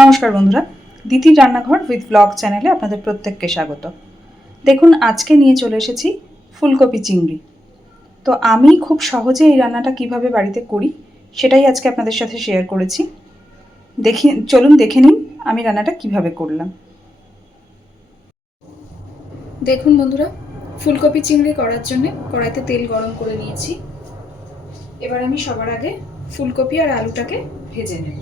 নমস্কার বন্ধুরা, দিতির রান্নাঘর উইথ ব্লগ চ্যানেলে আপনাদের প্রত্যেককে স্বাগত। দেখুন, আজকে নিয়ে চলে এসেছি ফুলকপি চিংড়ি। তো আমি খুব সহজে এই রান্নাটা কিভাবে বাড়িতে করি সেটাই আজকে আপনাদের সাথে শেয়ার করেছি। চলুন দেখে নিন আমি রান্নাটা কিভাবে করলাম। দেখুন বন্ধুরা, ফুলকপি চিংড়ি করার জন্য কড়াইতে তেল গরম করে নিয়েছি। এবার আমি সবার আগে ফুলকপি আর আলুটাকে ভেজে নেব।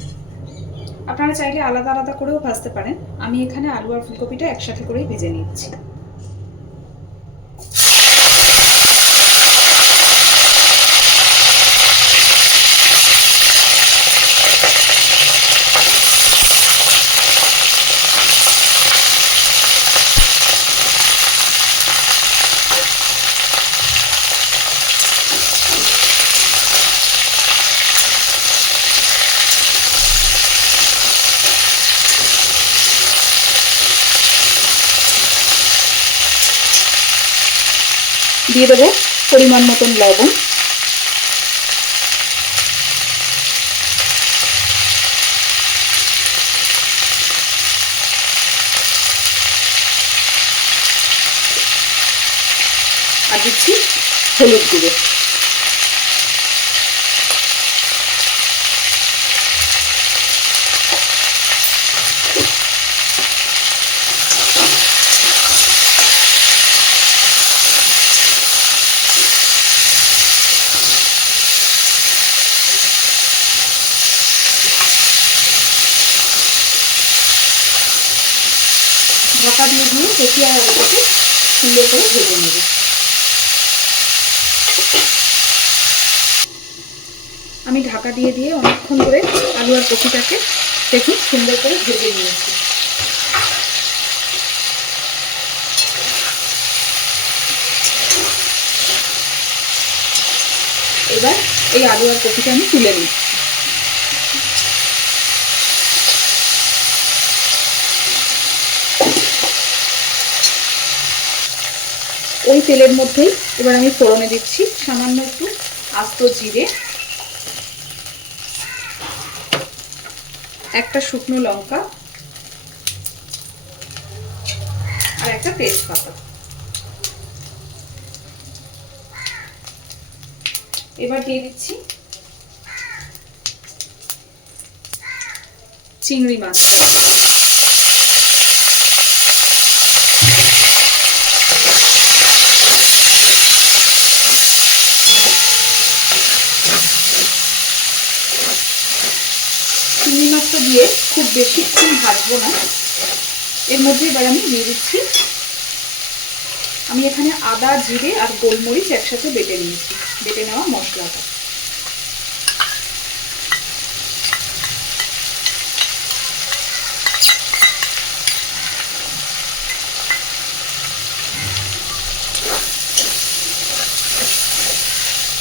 আপনারা চাইলে আলাদা আলাদা করেও ভাজতে পারেন। আমি এখানে আলু আর ফুলকপিটা একসাথে করেই ভেজে নিচ্ছি। দিয়ে দেবো পরিমাণ মতন লবণ, আর দিচ্ছি হলুদ গুঁড়ো। ঢাকা দিয়ে কচি আর আলুটাকে সুন্দর করে ভেজে নেব। আমি ঢাকা দিয়ে অনেকক্ষণ করে আলু আর কপিটাকে দেখুন সুন্দর করে ভেজে নিয়েছি। এবার এই আলু আর কপিটা আমি তুলে নিচ্ছি। ওই তেলের মধ্যেই এবার আমি ফোড়নে দিচ্ছি সামান্য একটু আস্ত জিরে, একটা শুকনো লঙ্কা আর একটা তেজপাতা। এবার দিয়ে দিচ্ছি চিংড়ি মাছ। চিংড়ি মাছটা দিয়ে খুব বেশিক্ষণ ভাজবো না। এর মধ্যে এবার আমি দিয়ে দিচ্ছি, আমি এখানে আদা, জিরে আর গোলমরিচ একসাথে বেটে নিয়েছি, বেটে নেওয়া মশলাটা।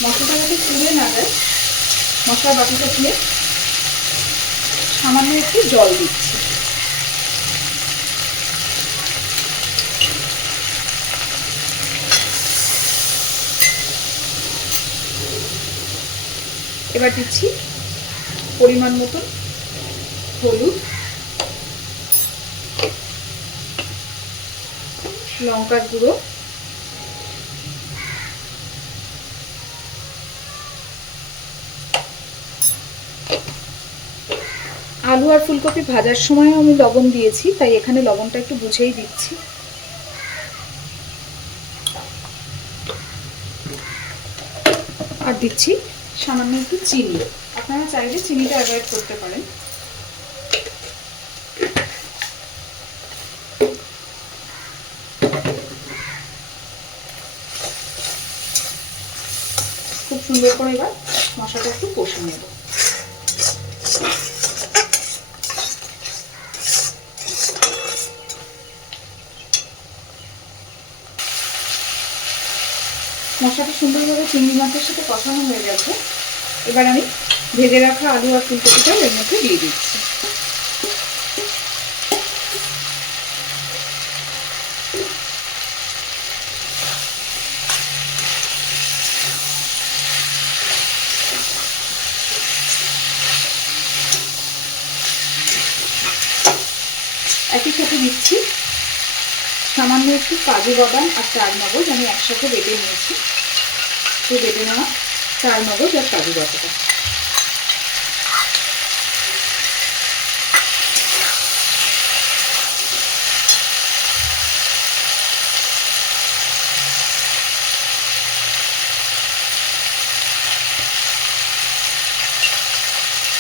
মশলাটা যাতে পুড়ে না যায়, মশলার বাটিটা দিয়ে সামান্য একটু জল দিচ্ছি। এবার দিচ্ছি পরিমাণ মতন হলুদ, লঙ্কার গুঁড়ো, আলু আর ফুলকপি ভাজার সময়ও আমি লবণ দিয়েছি, তাই এখানে লবণটা একটু বুঝেই দিচ্ছি। আর দিচ্ছি সামান্য একটু চিনি। আপনারা চাইলে চিনিটা অ্যাভয়েড করতে পারেন। খুব সুন্দর করে এবার মশলাটা একটু কষে নেব। মশলাটা সুন্দরভাবে চিংড়ি মাছের সাথে কষানো হয়ে গেছে। এবার আমি ভেজে রাখা আলু আর ফুলকপিটা এর মধ্যে দিয়ে দিচ্ছি। একই সাথে দিচ্ছি সামান্য একটু কাজু বাদাম আর চারমগজ আমি একসাথে বেটে নিয়েছি। তো বেটে নেওয়া চারমগজ আর কাজু বাদামটা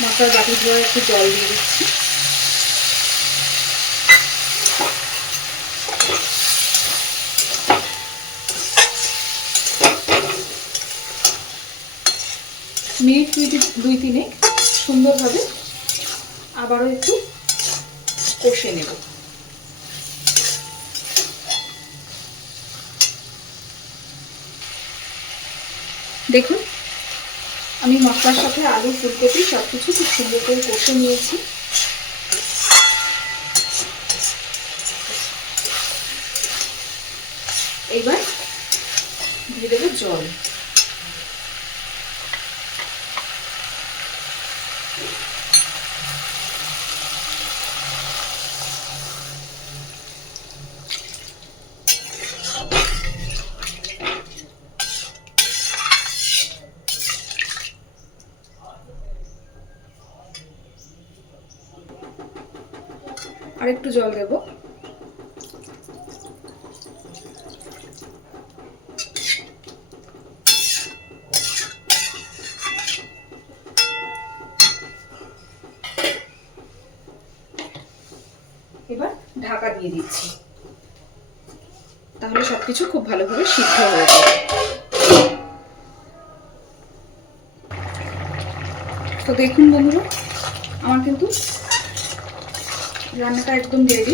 মশলার বাটি ধরে একটু জল দিয়ে দিচ্ছি। মিনিট 2-3 সুন্দরভাবে আবারও একটু কষে নেব। দেখুন আমি মশলার সাথে আলু ফুলকপি সব কিছু খুব সুন্দর করে কষে নিয়েছি। এইবার দিয়ে দেবো জল। আর একটু জল দেব। এবার ঢাকা দিয়ে দিচ্ছি, তাহলে সবকিছু খুব ভালোভাবে সিদ্ধ হয়ে যাবে। তো দেখুন বন্ধুরা, আমার কিন্তু রান্নাটা একদম রেডি।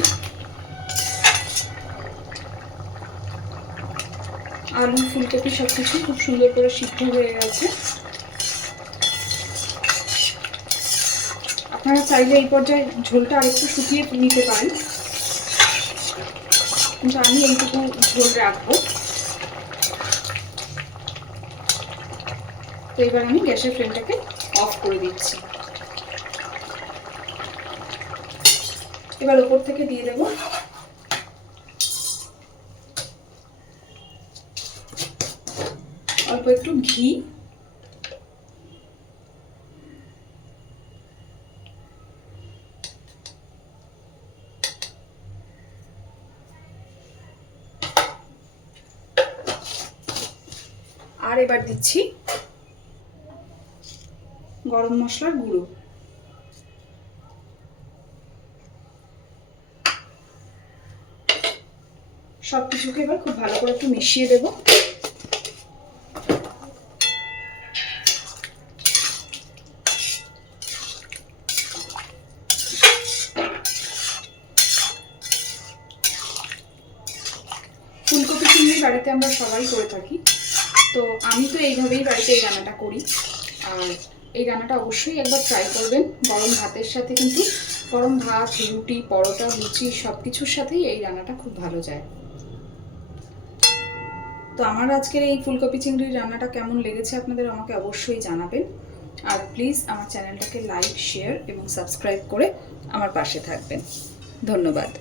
আলু ফুলকপি সবকিছু খুব সুন্দর করে সিদ্ধ হয়ে গেছে। আপনারা চাইলে এই পর্যায়ে ঝোলটা আরেকটু শুকিয়ে নিতে পারেন, কিন্তু আমি এইটুকু ঝোল রাখবো। তো এবার আমি গ্যাসের ফ্লেমটাকে অফ করে দিচ্ছি। এবার উপর থেকে দিয়ে দেব অল্প একটু ঘি। আর এবার দিচ্ছি গরম মশলার গুঁড়ো। সবকিছুকে এবার খুব ভালো করে একটু মিশিয়ে দেব। ফুলকপি চিংড়ি বাড়িতে আমরা সবাই করে থাকি, তো আমি তো এইভাবেই বাড়িতে এই রান্নাটা করি। আর এই রান্নাটা অবশ্যই একবার ট্রাই করবেন। গরম ভাতের সাথে কিন্তু গরম ভাত, রুটি, পরোটা, লুচি সব কিছুর সাথেই এই রান্নাটা খুব ভালো যায়। তো আমার আজকের এই ফুলকপি চিংড়ির রান্নাটা কেমন লেগেছে আপনাদের আমাকে অবশ্যই জানাবেন। আর প্লিজ আমার চ্যানেলটাকে লাইক, শেয়ার এবং সাবস্ক্রাইব করে আমার পাশে থাকবেন। ধন্যবাদ।